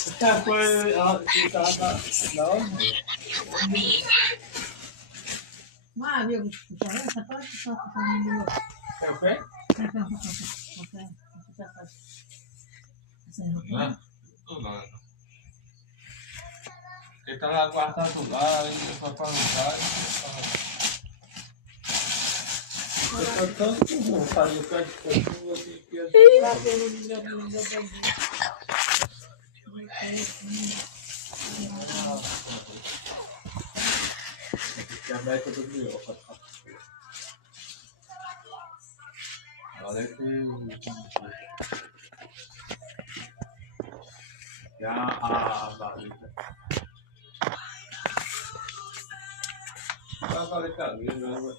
Foi que tava não. Mário, essa parte só Café? Não, tudo lá. Ele tá lá guardado lá, ele foi para lugar. Eu tô tanto bom, faz o pé de fogo aqui que eu já vai todo dia. Olha que já a barriga. A barriga ali, né?